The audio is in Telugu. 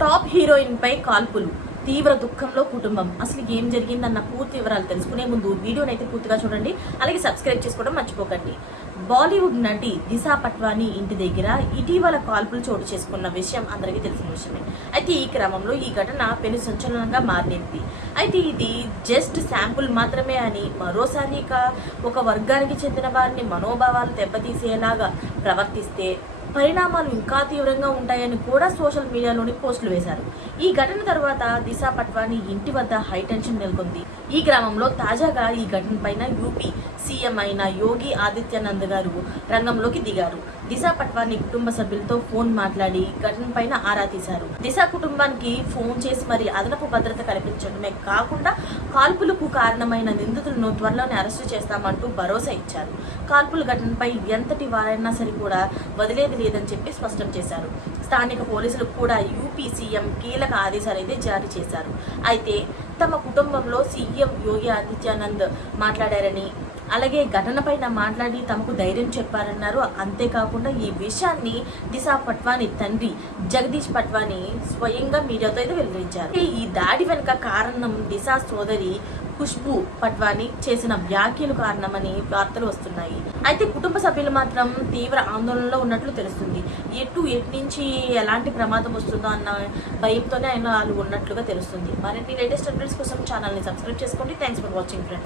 టాప్ హీరోయిన్ పై కాల్పులు, తీవ్ర దుఃఖంలో కుటుంబం. అసలు ఏం జరిగిందన్న పూర్తి వివరాలు తెలుసుకునే ముందు వీడియోని అయితే పూర్తిగా చూడండి, అలాగే సబ్స్క్రైబ్ చేసుకోవడం మర్చిపోకండి. బాలీవుడ్ నటి దిశా పట్వానీ ఇంటి దగ్గర ఇటీవల కాల్పులు చోటు చేసుకున్న విషయం అందరికీ తెలిసిన విషయమే. అయితే ఈ క్రమంలో ఈ ఘటన పెను సంచలనంగా మారింది. అయితే ఇది జస్ట్ శాంపుల్ మాత్రమే అని, మరోసారి ఒక వర్గానికి చెందిన వారిని మనోభావాలు దెబ్బతీసేలాగా ప్రవర్తిస్తే పరిణామాలు ఇంకా తీవ్రంగా ఉంటాయని కూడా సోషల్ మీడియాలోని పోస్టులు వేశారు. ఈ ఘటన తర్వాత దిశా పట్వానీ ఇంటి వద్ద హైటెన్షన్ నెలకొంది. ఈ గ్రామంలో తాజాగా ఈ ఘటన పైన యూపీ సీఎం అయిన యోగి ఆదిత్యనాథ్ గారు రంగంలోకి దిగారు. దిశా పట్వానీ కుటుంబ సభ్యులతో ఫోన్ మాట్లాడి ఘటన పైన ఆరా తీశారు. దిశా కుటుంబానికి ఫోన్ చేసి మరి అదనపు భద్రత కల్పించడమే కాకుండా కాల్పులకు కారణమైన నిందితులను త్వరలోనే అరెస్టు చేస్తామంటూ భరోసా ఇచ్చారు. కాల్పుల ఘటనపై ఎంతటి వారైనా సరే కూడా వదిలేది లేదని చెప్పి స్పష్టం చేశారు. స్థానిక పోలీసులకు కూడా యూపీ సీఎం కీలక ఆదేశాలు అయితే జారీ చేశారు. అయితే తమ కుటుంబంలో సీఎం యోగి ఆదిత్యనాథ్ మాట్లాడారని, అలాగే ఘటన పైన మాట్లాడి తమకు ధైర్యం చెప్పారన్నారు. అంతేకాకుండా ఈ విషయాన్ని దిశా పట్వానీ తండ్రి జగదీష్ పట్వానీ స్వయంగా మీడియాతో అయితే వెల్లడించారు. ఈ దాడి వెనుక కారణం దిశా సోదరి ఖుష్బూ పట్వానీ చేసిన వ్యాఖ్యలు కారణమని వార్తలు వస్తున్నాయి. అయితే కుటుంబ సభ్యులు మాత్రం తీవ్ర ఆందోళనలో ఉన్నట్లు తెలుస్తుంది. ఎటు నుంచి ఎలాంటి ప్రమాదం వస్తుందో అన్న భయంతోనే ఆయన వాళ్ళు ఉన్నట్లుగా తెలుస్తుంది. మరిన్ని లేటెస్ట్ అప్డేట్స్ కోసం ఛానల్ని సబ్స్క్రైబ్ చేసుకోండి. Thanks for watching friends.